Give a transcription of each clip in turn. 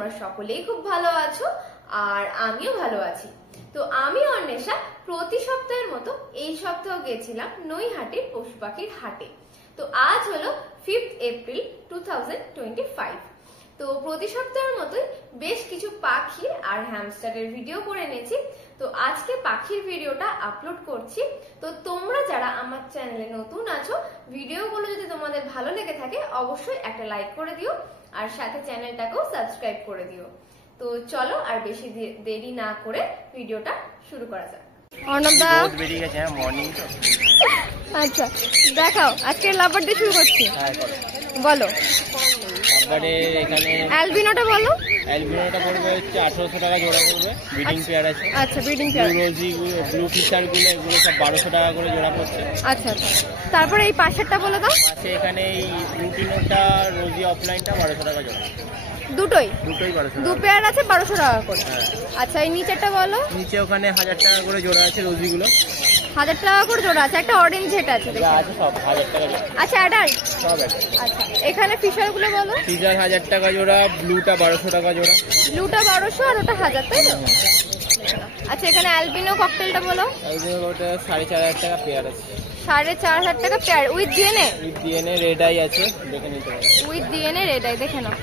তোমরা সকলেই খুব ভালো আছো আর আমিও ভালো আছি। তো আমি অন্বেষা প্রতি সপ্তাহের মতো এই সপ্তাহ গেছিলাম নৈহাটির পশু পাখির হাটে। তো আজ হলো 5th এপ্রিল 2025। তো প্রতি সপ্তাহের মতোই বেশ কিছু পাখি আর হ্যামস্টারের ভিডিও করে নিয়েছি। তো আজকে পাখির ভিডিওটা আপলোড করছি। তো তোমরা যারা আমার চ্যানেলে নতুন আছো, ভিডিওগুলো যদি তোমাদের ভালো লেগে থাকে অবশ্যই একটা লাইক করে দিও আর সাথে চ্যানেলটাকেও সাবস্ক্রাইব করে দিও। তো চলো আর বেশি দেরি না করে ভিডিওটা শুরু করা যাক। অর্ণবদা বেরিয়ে গেছে মর্নিং তো। আচ্ছা দেখাও, আজকে লাভার দিয়ে শুরু করছি। বলো লাভারে এখানে অ্যালবিনোটা বলো। অ্যালবিনোটা পড়বে হচ্ছে 1800 টাকা জোড়া পড়বে। ব্রিডিং পেয়ার আছে। আচ্ছা ব্রিডিং পেয়ার। রোজি ব্লু ফিশার গুলো এগুলো সব 1200 টাকা করে জোড়া পড়ছে। আচ্ছা আচ্ছা, তারপরে এই পাশেরটা বলে দাও। পাশে এখানে এই রুটিনোটা রোজি অফলাইনটা 1200 টাকা জোড়া। দুটোই 1200 দু পেয়ার আছে 1200 টাকা করে। আচ্ছা এই নিচেরটা বলো। নিচে ওখানে 1000 টাকা করে জোড়া আছে রোজি গুলো। 1000 টাকা করে জোড়া আছে। একটা অরেঞ্জ যেট আছে আছে সব 1000 টাকা জোড়া। আচ্ছা অ্যাডাল্ট সব আছে। আচ্ছা এখানে ফিশার গুলো বলো। ফিশার 1000 টাকা জোড়া, ব্লুটা 1200 টাকা জোড়া। ব্লুটা 1200 আর ওটা 1000, তাই তো? আচ্ছা এখানে অ্যালবিনো ককটেলটা বলো। অ্যালবিনো ওটা 4500 টাকা পেয়ার আছে। 4500 টাকা pair with DNA. With DNA red eye আছে, দেখে নিতে পারো। উইথ ডিএনএ রেড আই, দেখে নাও।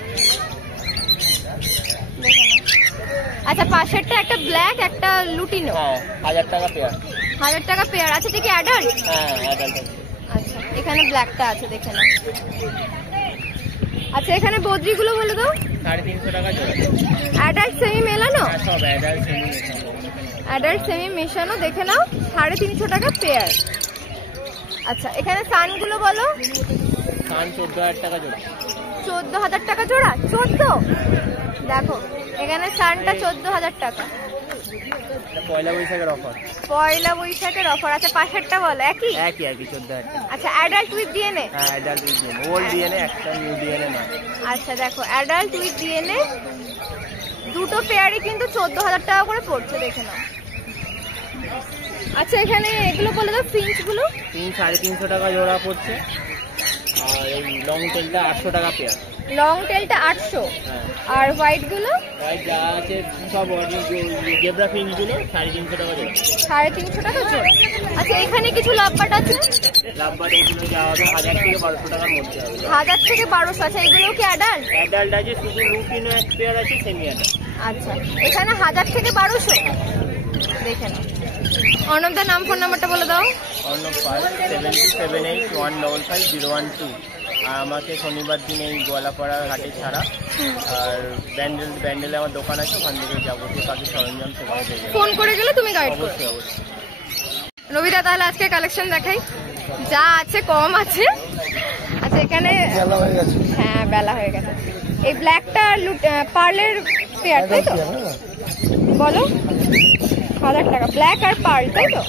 আচ্ছা পাশেরটা একটা ব্ল্যাক একটা লুটিনো। হ্যাঁ 1000 টাকা পেয়ার। 1000 টাকা পেয়ার আছে। কি অ্যাডাল্ট? হ্যাঁ অ্যাডাল্ট আছে। আচ্ছা এখানে ব্ল্যাকটা আছে, দেখে নাও। আচ্ছা এখানে বদ্রিগুলো বলে দাও। 350 টাকা জোড়া। অ্যাডাল্ট সেমি মেলানো। হ্যাঁ সব অ্যাডাল্ট সেমি। অ্যাডাল্ট সেমি মেশানো, দেখে নাও। 350 টাকা পেয়ার। আচ্ছা এখানে সানগুলো বলো। সান 14000 টাকা জোড়া। 14000 টাকা জোড়া। 14 দেখো এখানে সানটা 14000 টাকা। পয়লা বৈশাখের অফার। পয়লা বৈশাখের অফার। আচ্ছা পাশেরটা বলো। একই 14000 টাকা। আচ্ছা অ্যাডাল্ট উইথ ডিএনএ। হ্যাঁ adult with DNA, old DNA একটা নিউ ডিএনএ না। আচ্ছা দেখো অ্যাডাল্ট উইথ ডিএনএ দুটো পেয়ারই কিন্তু 14000 টাকা করে পড়ছে, দেখে নাও। আচ্ছা এখানে এগুলো বলে দাও ফিঞ্চ গুলো। 350 টাকা জোড়া পড়ছে। আর এই লং টেলটা 800 টাকা পেয়ার। লং টেলটা 800। আর হোয়াইট গুলো হোয়াইট যা আছে সব জেব্রা ফিঞ্চ গুলো 350 টাকা জোড়া। 350 টাকা জোড়া। আচ্ছা এখানে কিছু লাভবাট আছে। লাভবাট এগুলো যা হবে 1000 থেকে 1200 টাকার মধ্যে হবে। 1000 থেকে 1200। আচ্ছা এগুলো কি অ্যাডাল্ট? অ্যাডাল্ট আছে, শুধু লুটিনো এক পেয়ার আছে সেমি অ্যাডাল্ট। আচ্ছা এখানে 1000 থেকে 1200, দেখে নাও। অর্ণবদার নাম ফোন নাম্বারটা বলে দাও। অর্ণব পাল 7278155012। আর আমাকে শনিবার দিন এই গোয়ালাপাড়া হাটে ছাড়া আর ব্যান্ডেলে আমার দোকান আছে, ওখান থেকে যাবতীয় কাজের সরঞ্জাম সেখানে পেয়ে যাবে। ফোন করে গেলে তুমি গাইড করো। অবশ্যই অবশ্যই। রবিদা তাহলে আজকে কালেকশন দেখাই, যা আছে কম আছে। আচ্ছা এখানে হ্যাঁ বেলা হয়ে গেছে। এই ব্ল্যাকটা পার্লের পেয়ার, তাই তো? বলো 1000 টাকা। ব্ল্যাক আর পার্ল, তাই তো?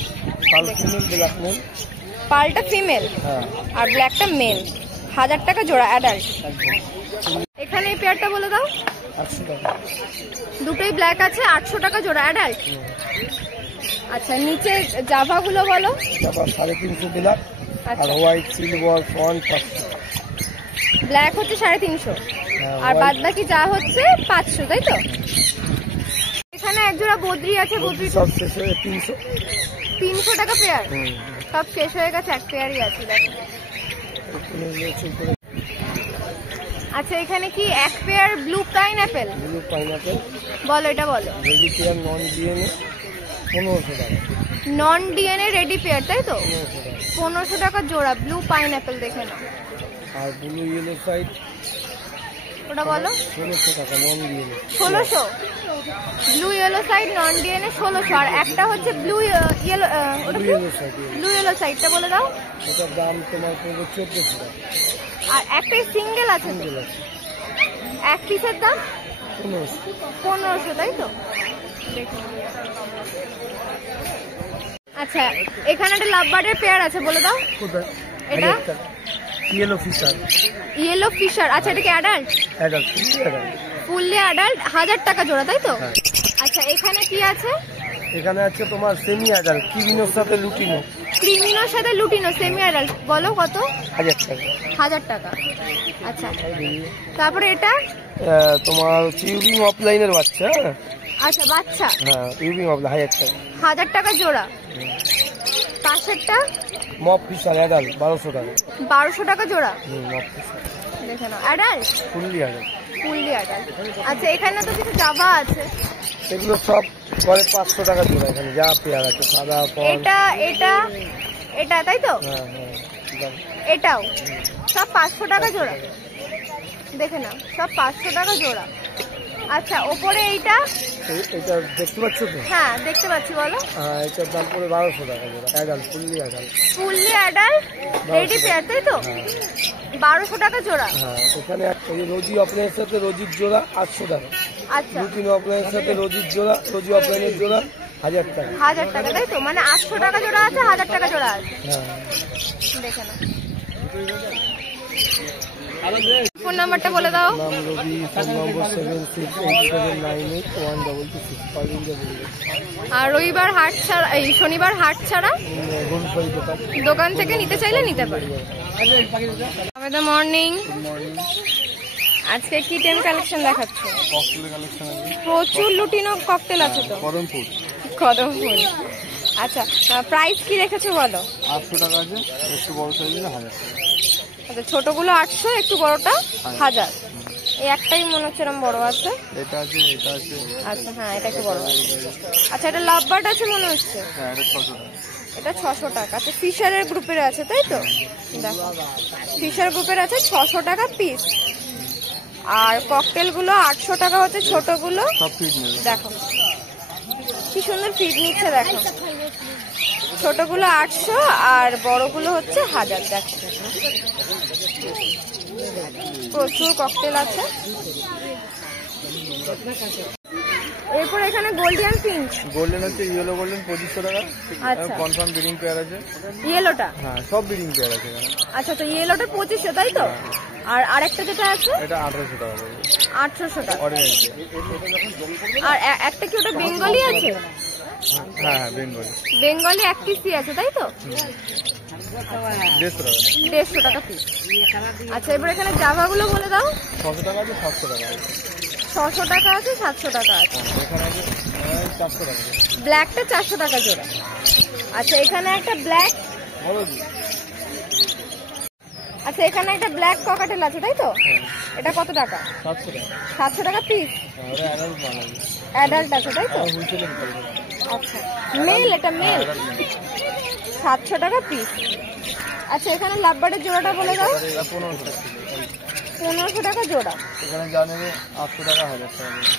পার্লটা ফিমেল আর ব্ল্যাকটা মেল। 1000 টাকা জোড়া অ্যাডাল্ট। এখানে এই পেয়ারটা বলে দাও। 800 টাকা। দুটোই ব্ল্যাক আছে, 800 টাকা জোড়া অ্যাডাল্ট। আচ্ছা নিচে জাভা গুলো বলো। 350 ব্ল্যাক আর হোয়াইট সিলভার ফন্ট 500। ব্ল্যাক হচ্ছে 350 আর বাদ বাকি যা হচ্ছে 500, তাই তো? এখানে এক জোড়া বদ্রি আছে। বদ্রি সব শেষ হয়ে 300। 300 টাকা পেয়ার। সব শেষ হয়ে গেছে, এক পেয়ারই আছে দেখো। আচ্ছা এখানে কি এক pair blue pineapple. Blue pineapple বলো এটা বলো। রেডি পেয়ার নন ডিএনএ 1500 টাকা। নন ডিএনএ রেডি পেয়ার, তাই তো? 1500 টাকা জোড়া ব্লু পাইনাপেল, দেখে নাও। আর ব্লু ইয়েলো সাইড ওটা বলো। 1600 টাকা non DNA. 1600। Blue yellow side non DNA 1600। আর একটা হচ্ছে ব্লু ইয়েলো, ওটা ব্লু ইয়েলো সাইডটা বলে দাও। এটার দাম তোমার পড়বে 1400 টাকা। আর একটাই সিঙ্গেল আছে, এক পিসের দাম 1500, তাই তো? আচ্ছা এখানে একটা লাভবার্ডের পেয়ার আছে, বলে দাও। এটা ইয়েলো ফিশার। Yellow fisher. আচ্ছা এটা কি অ্যাডাল্ট? অ্যাডাল্ট। Fully adult. 1000 টাকা জোড়া, তাই তো? আচ্ছা এখানে কি আছে? এখানে আছে তোমার সেমি অ্যাডাল্ট ক্রিমিনোর সাথে লুটিনো। ক্রিমিনোর সাথে লুটিনো সেমি অ্যাডাল্ট, বলো কত? 1000 টাকা। 1000 টাকা। আচ্ছা, তারপরে এটা তোমার ইউবিং অফলাইনের বাচ্চা। আচ্ছা, বাচ্চা। হ্যাঁ, ইউবিং অফলাইন 1000 টাকা। 1000 টাকা জোড়া। পাশেরটা মপ ফিশার অ্যাডাল্ট 1200 টাকা। 1200 টাকা জোড়া। মপ ফিশার দেখে নাও, adult, fully adult. Fully adult. আচ্ছা, এখানে তো কিছু জাভা আছে। এগুলো সব পরে 500 টাকা জোড়া। এখানে যা পেয়ার আছে সাদা পল। এটা এটা এটা তাই তো? হ্যাঁ হ্যাঁ, এটাও সব 500 টাকা জোড়া। দেখে নাও, সব 500 টাকা জোড়া। আচ্ছা, ওপরে এইটা এটা দেখতে পাচ্ছ তো? হ্যাঁ, দেখতে পাচ্ছি, বলো। হ্যাঁ, এটার দাম পড়ে 1200 টাকা জোড়া। Adult, fully adult. Fully adult ready pair, তাই তো? 1200 টাকা জোড়া। হ্যাঁ, এখানে এই রোজি অফলাইনের সাথে রোজির জোড়া 800 টাকা। আচ্ছা, লুটিনো অফলাইনের সাথে রোজির জোড়া, রোজি অফলাইনের জোড়া 1000 টাকা। 1000 টাকা, তাই তো? মানে 800 টাকা জোড়া আছে, 1000 টাকা জোড়া আছে। হ্যাঁ, দেখে নাও। ফোন নাম্বারটা বলে দাও। নাম রবি, ফোন নম্বর 7687981226। পারভিনকে বলবে। আর রবিবার হাট ছাড়া, এই শনিবার হাট ছাড়া গরুসবাড়ি দোকান। দোকান থেকে নিতে চাইলে নিতে পারে। আমাদের মর্নিং। আজকে কি টেন কালেকশন দেখাচ্ছে? ককটেলের কালেকশন আছে। প্রচুর লুটিনো ককটেল আছে তো। কদমপুর। কদমফুল। আচ্ছা, প্রাইস কি রেখেছো বলো? 800 টাকা আছে, একটু বড় সাইজের 1000 টাকা। আচ্ছা, ছোটগুলো 800, একটু বড়টা 1000। এই একটাই মনে হচ্ছে এরকম বড় আছে। এটা আছে, এটা আছে। আচ্ছা, হ্যাঁ, এটা একটু বড় আছে। আচ্ছা, এটা লাভ বার্ড আছে মনে হচ্ছে। হ্যাঁ, এটা 600 টাকা। এটা 600 টাকা। আচ্ছা, ফিশারের গ্রুপের আছে, তাই তো? দেখো, ফিশার গ্রুপের আছে 600 টাকা পিস। আর ককটেল গুলো 800 টাকা হচ্ছে, ছোটগুলো। সব ফিট নেবে। দেখো কি সুন্দর ফিড নিচ্ছে, দেখো। ছোটগুলো 800 আর বড়গুলো হচ্ছে 1000। দেখো, প্রচুর ককটেল আছে। এরপর এখানে গোল্ডেন পিঙ্ক। গোল্ডেন হচ্ছে ইয়েলো গোল্ডেন 2500 টাকা। আচ্ছা, কনফার্ম ব্রিডিং পেয়ার আছে। ইয়েলোটা? হ্যাঁ, সব ব্রিডিং পেয়ার আছে এখানে। আচ্ছা, তো ইয়েলোটা 2500, তাই তো? আর আরেকটা যেটা আছে এটা 1800 টাকা পড়বে। 800 টাকা। অরিজিনাল। আর একটা কি ওটা বেঙ্গলি আছে? হ্যাঁ হ্যাঁ, বেঙ্গলি। বেঙ্গলি এক পিসই আছে, তাই তো? 150 টাকা। 150 টাকা পিস। আচ্ছা, এবার এখানে জাভাগুলো বলে দাও। 600 টাকা আছে, 700 টাকা আছে। 600 টাকা আছে, 700 টাকা আছে। এখানে আছে 400 টাকা। ব্ল্যাকটা 400 টাকা জোড়া। আচ্ছা, এখানে একটা ব্ল্যাক। বলো জি। আচ্ছা, এখানে একটা ব্ল্যাক ককাটেল আছে, তাই তো? এটা কত টাকা? 700 টাকা। 700 টাকা পিস। হ্যাঁ, ওটা অ্যাডাল্ট মাল আছে। অ্যাডাল্ট আছে, তাই তো? হুইসেলে নিতে হবে। আচ্ছা, মেল, এটা মেল। 700 টাকা পিস। আচ্ছা, এখানে লাভবার্ডের জোড়াটা বলে দাও। এটা 1500 টাকা। 1500 টাকা জোড়া। এখানে যা নেবে 800 টাকা, 1000 টাকা নেবে।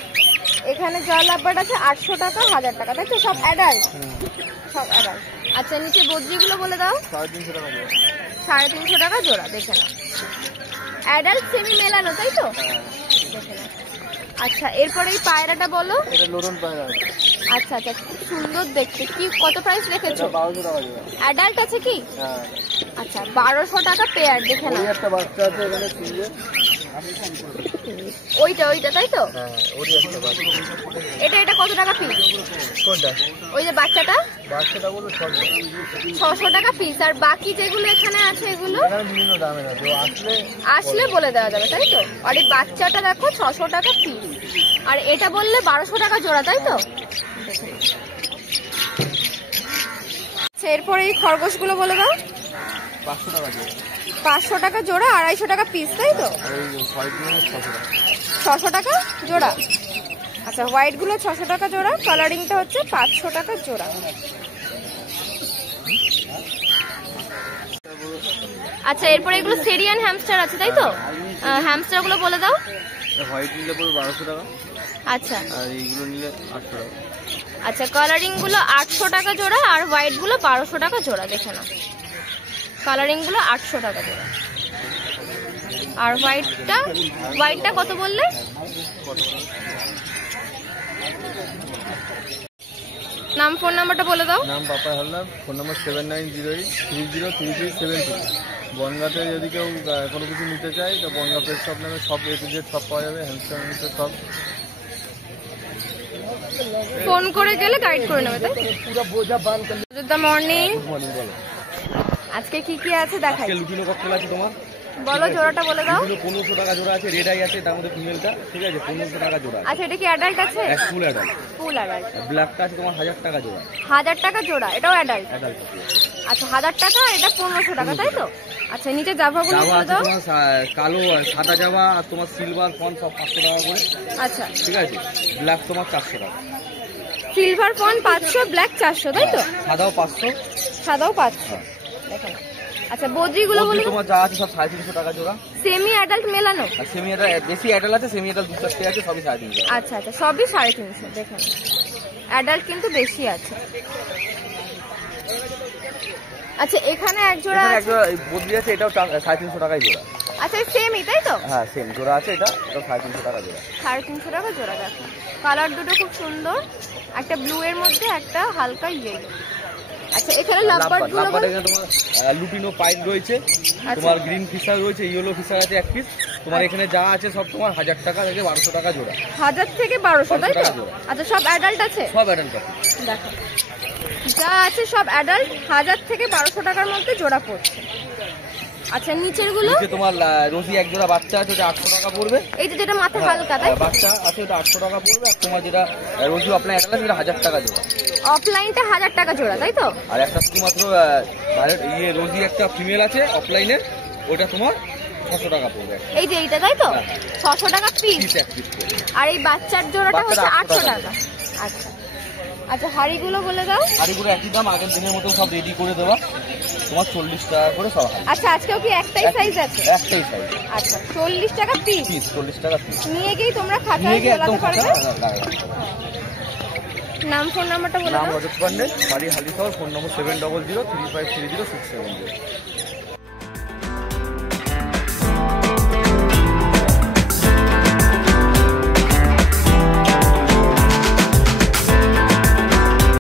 এখানে যা লাভবার্ড আছে 800 টাকা, 1000 টাকা, তাই তো? সব অ্যাডাল্ট, সব অ্যাডাল্ট। আচ্ছা, নিচে বদ্রিগুলো বলে দাও। 350 টাকা জোড়া। 350 টাকা জোড়া। দেখে নাও, অ্যাডাল্ট সেমি মেলানো, তাই তো? দেখে নাও। আচ্ছা, এরপরে এই পায়রাটা বলো। এটা লোরন পায়রা আছে। আচ্ছা আচ্ছা, খুব সুন্দর দেখতে। কি কত প্রাইস রেখেছো? 1200 টাকা জোড়া। অ্যাডাল্ট আছে কি? হ্যাঁ, আচ্ছা, 1200 টাকা পেয়ার। দেখে ওই নাও, একটা বাচ্চা আছে এখানে সিঙ্গেল। ওইটা তাই তো? হ্যাঁ, ওরই একটা বাচ্চা। এটা কত টাকা পিস? কোনটা? ওই যে বাচ্চাটা বাচ্চাটা বলো 600 টাকা পিস। আর বাকি যেগুলো এখানে আছে এগুলো এখানে বিভিন্ন দামের আছে। ও আসলে বলে দেওয়া যাবে, তাই তো? আর এই বাচ্চাটা দেখো 600 টাকা পিস। আর এটা বললে 1200 টাকা জোড়া, তাই তো? আচ্ছা, এরপরে এই খরগোশগুলো বলে দাও। 500 টাকা জোড়া। 500 টাকা জোড়া, 250 টাকা পিস, তাই তো? আর এই হোয়াইট গুলো 600 টাকা। 600 টাকা জোড়া। আচ্ছা, হোয়াইট গুলো 600 টাকা জোড়া, কালারিংটা হচ্ছে 500 টাকা জোড়া। আচ্ছা, এরপরে এগুলো সেরিয়ান হ্যামস্টার আছে, তাই তো? হ্যামস্টার গুলো বলে দাও। হোয়াইট নিলে পড়বে 1200 টাকা। আচ্ছা, আর এইগুলো নিলে 800 টাকা। আচ্ছা, কালারিং গুলো 800 টাকা জোড়া আর হোয়াইট গুলো 1200 টাকা জোড়া। দেখে নাও, কালারিং গুলো 800 টাকা জোড়া। আর হোয়াইটটা কত বললে? নাম, ফোন নাম্বারটা বলে দাও। নাম পাপা হালদার, ফোন নম্বর 7908303372। বনগাঁতে যদি কেউ কোনো কিছু নিতে চায় তো বনগাঁ প্রেস শপ নামে সব A to Z সব পাওয়া যাবে। হ্যান্ডস্টার সব ফোন করে গেলে গাইড করে নেবে, তাই? পুরো বোঝা বান করলে। Good morning. গুড মর্নিং, বলো। আজকে কি কি আছে দেখাই। আজকে লুটিনো ককটেল আছে তোমার। বলো জোড়াটা বলে দাও। লুটিনো 1500 টাকা জোড়া আছে, রেড আই আছে, তার মধ্যে ফিমেলটা, ঠিক আছে, 1500 টাকা জোড়া। আচ্ছা, এটা কি অ্যাডাল্ট আছে? Full adult. Full adult. ব্ল্যাকটা আছে তোমার 1000 টাকা জোড়া। 1000 টাকা জোড়া, এটাও অ্যাডাল্ট। অ্যাডাল্ট। আচ্ছা, 1000 টাকা, এটা 1500 টাকা, তাই তো? আচ্ছা, নিচে জাভাগুলো জাভা বলে আছে দাও। তোমার কালো আর সাদা জাভা, আর তোমার সিলভার ফন সব 500 টাকা করে, আচ্ছা, ঠিক আছে। ব্ল্যাক তোমার 400 টাকা। সিলভার ফন 500, ব্ল্যাক 400, তাই তো? সাদাও 500। সাদাও 500। দেখেন। আচ্ছা, বদ্রিগুলো বলে দাও। তোমার যা আছে সব 350 টাকা জোড়া। সেমি অ্যাডাল্ট মেলানো? আর সেমি অ্যাডাল্ট, বেশি অ্যাডাল্ট আছে, সেমি অ্যাডাল্ট 2-4টে আছে, সবই 350। আচ্ছা আচ্ছা, সবই 350। দেখেন, অ্যাডাল্ট কিন্তু বেশি আছে। আচ্ছা, এখানে এক জোড়া এখানে আছে। একটা বদলি আছে, এটাও 350 টাকায় জোড়া। আচ্ছা, সেমই, তাই তো? হ্যাঁ, সেম জোড়া আছে, এটাও 350 টাকা জোড়া। 350 টাকা জোড়া। দেখো, কালার দুটো খুব সুন্দর, একটা ব্লু এর মধ্যে, একটা হালকা ইয়েলো। আচ্ছা, এখানে লাভবার্ড গুলো লাভবার্ড, এখানে তোমার লুটিনো পাইপ রয়েছে, তোমার গ্রিন ফিশার রয়েছে, ইয়েলো ফিশার আছে 1 পিস। তোমার এখানে যা আছে সব তোমার 1000 টাকা থেকে 1200 টাকা জোড়া। 1000 থেকে 1200, তাই তো? 1200 টাকা জোড়া। আচ্ছা, সব অ্যাডাল্ট আছে? সব অ্যাডাল্ট আছে। দেখো, যা আছে সব অ্যাডাল্ট, 1000 থেকে 1200 টাকার মধ্যে জোড়া পড়ছে। আচ্ছা, নিচের গুলো? নিচে তোমার রোজি এক জোড়া বাচ্চা আছে, ওটা 800 টাকা পড়বে। এই যে যেটা মাথা হালকা, তাই? বাচ্চা আছে, ওটা 800 টাকা পড়বে। আর তোমার যেটা রোজি অফলাইন অ্যাডাল্ট আছে, সেটা 1000 টাকা জোড়া। অফলাইনটা 1000 টাকা জোড়া, তাই তো? আর একটা শুধুমাত্র রোজি একটা ফিমেল আছে অফলাইনে, ওটা তোমার 600 টাকা পড়বে। এই যে এইটা, তাই তো? 600 টাকা পিস। পিস 1 পিস করে। আর এই বাচ্চার জোড়াটা হচ্ছে বাচ্চাটা 800 800 টাকা। আচ্ছা আচ্ছা, হাড়িগুলো বলে দাও। হাড়িগুলো একই দাম, আগের দিনের মতো সব রেডি করে দেওয়া, তোমার 40 টাকা করে সব হাড়ি। আচ্ছা, আজকেও কি একটাই সাইজ আছে? একটাই সাইজ। আচ্ছা, 40 টাকা পিস। পিস 40 টাকা পিস। নিয়ে গিয়ে তোমরা খাতায় নিয়ে গিয়ে একদম ঝোলাতে খাতা পারবে। লাগাতে পারবে। নাম, ফোন নাম্বারটা বলে নাম দাও। রজত পান্ডে, বাড়ি হালিশহর, ফোন নম্বর 7003530670।